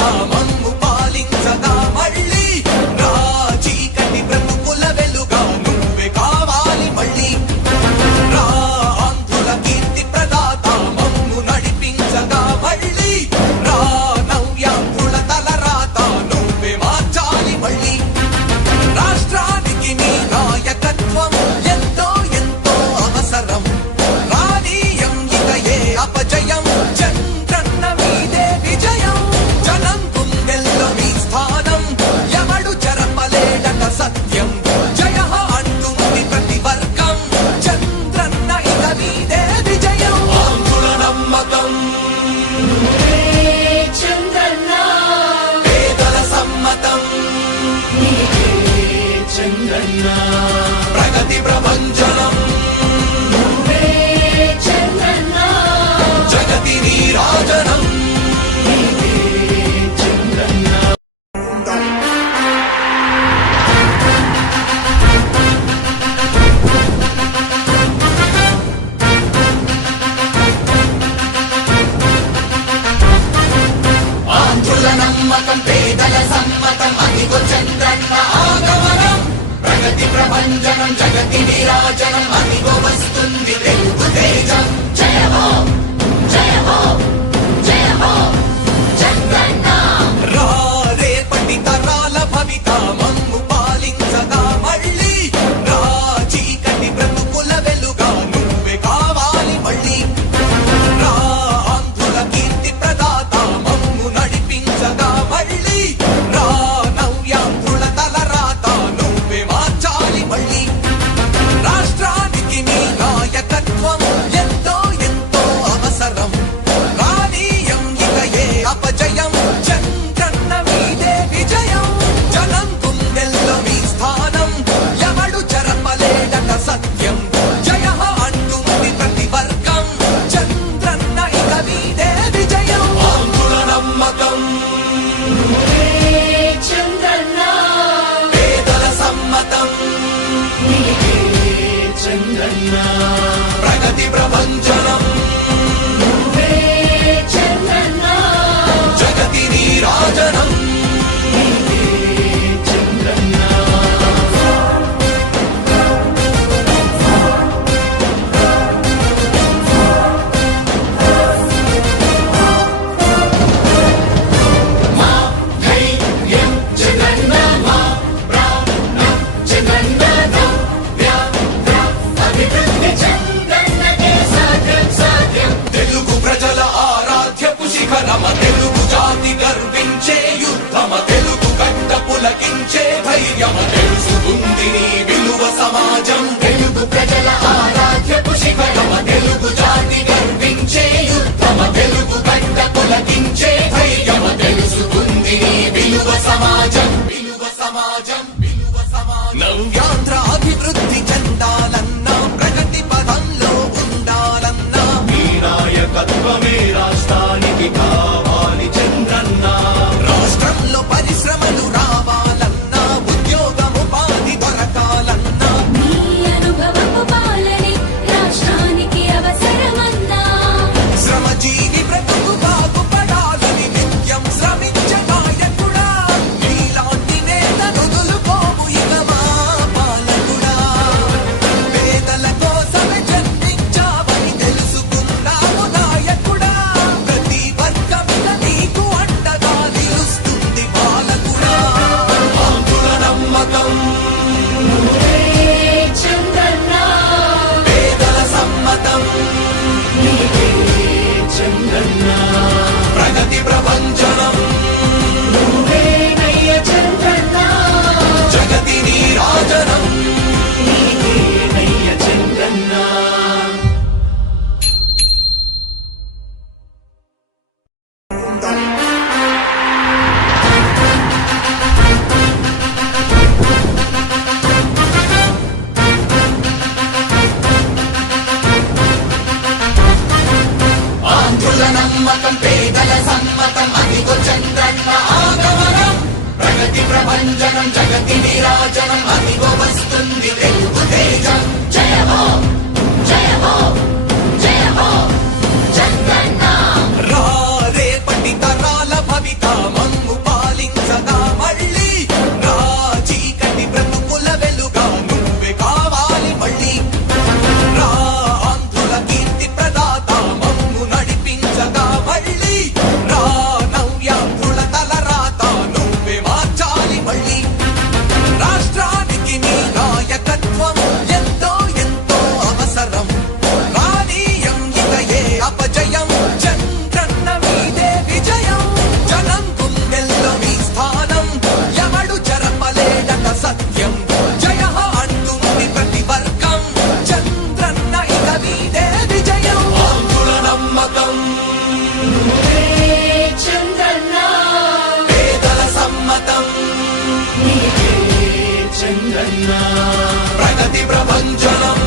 భవిత మమ్ము పాలించగా మళ్ళీ రా చీకటి బ్రతుకుల వెలుగా నువ్వే కావాలి మళ్ళీ రా ఆంధ్రుల కీర్తి ప్రదాత మమ్ము నడిపించగా మళ్ళీ రా నవ్యాంధ్రుల తలరాత నువ్వే మార్చాలి మళ్ళీ రాష్ట్రానికి నీ నాయకత్వం ఎంతో ఎంతో అవసరం రానీయం ఇక ఏ అపజయం చంద్రన్న మీదే విజయం జనం గుండెల్లో మీ స్థానం ఎవడు చెరపలేడట సత్యం జయ అంటుంది ప్రతి వర్గం చంద్రన్న ఇక మీదే విజయం ఆంధ్రుల నమ్మకం చంద్రన్న పేదల సమ్మతం చంద్రన్న ప్రగతి ప్రభంజనం చంద్రన్న జగతి నీరాజనం చంద్రన్న ఆంధ్రుల నమ్మకం పేదల సమ్మతం అదిగో చంద్రన్న ఆగమనం ప్రగతి ప్రభంజనం జగతి నీరాజనం అదిగో వస్తుంది తెలుగు తేజం జయ హో జయ హో జయ హో చంద్రన్న రా రేపటి తరాల భవిత మమ్ము పాలించగా మళ్ళీ రా చీకటి బ్రతుకుల వెలుగా నువ్వే కావాలి మళ్ళీ రా ఆంధ్రుల కీర్తి ప్రదాత మమ్ము నడిపించగా మళ్ళీ రా నవ్యాంధ్రుల తలరాత నువ్వే మార్చాలి మళ్ళీ రాష్ట్రానికి నీ నాయకత్వం ఎంతో ఎంతో అవసరం రానీయం ఇక ఏ అపజయం చంద్రన్న మీదే విజయం జనం గుండెల్లో మీ స్థానం ఎవడు చెరపలేడట సత్యం జయ అంటుంది ప్రతి వర్గం చంద్రన్న ఇక మీదే విజయం ఆంధ్రుల నమ్మకం చంద్రన్న పేదల సమ్మతం చంద్రన్న ప్రగతి ప్రభంజనం చంద్రన్న జగతి నీరాజనం చంద్రన్న మా ధైర్యం చంద్రన్న మా ప్రాణం చంద్రన్న నవ్య అభివృద్ధి చంద్రన్నకే సాధ్యం సాధ్యం తెలుగు ప్రజల ఆరాధ్యపు శిఖరమ తెలుగు జాతి గర్వించే యుద్ధమ తెలుగు గడ్డ పులకించే ధైర్యమ తెలుసుకుంది నీ విలువ సమాజం తెలుగు ప్రజల ఆరాధ్యపు శిఖరమ తెలుగు జాతి గర్వించే యుద్ధమ తెలుగు గడ్డ పులకించే ధైర్యమ తెలుసుకుంది నీ విలువ సమాజం విలువ సమాజం విలువ సమాజం నవ్యాంధ్ర అభివృద్ధి చెందాలన్నా ప్రగతి పదంలో ఉండాలన్నా నీ నాయకత్వమే రాష్ట్రానికి కావాలి చంద్రన్న రాష్ట్రంలో పరిశ్రమలు రావాలన్నా ఉద్యోగం ఉపాధి దొరకాలన్నా నీ అనుభవపు పాలనే రాష్ట్రానికి అవసరమన్నా శ్రమజీవి బ్రతుకు బాగుపడాలని నిత్యం శ్రమించే నాయకుడా నీలాంటి నేత నుదులుకోము ఇక మా పాలకుడా పేదల కోసమే జన్మించావని తెలుసుకున్నావు నాయకుడా ప్రతి వర్గమిక నీకు అండగా నిలుస్తుంది పాలకుడా ఆంధ్రుల నమ్మకం చంద్రన్న పేదల సమ్మతం చంద్రన్న ప్రగతి ప్రభంజనం నువ్వేనయ్య చంద్రన్న జగతి నీరాజనం నీకేనయ్య చంద్రన్న ఆంధ్రుల నమ్మకం పేదల సమ్మతం అదిగో చంద్రన్న ఆగమనం ప్రగతి ప్రభంజనం జగతి నీరాజనం అదిగో వస్తుంది తెలుగు తేజం జయ హో జయ హో జయ హో చంద్రన్న రా రేపటి తరాల భవిత చంద్రన్న ప్రగతి ప్రభంజనం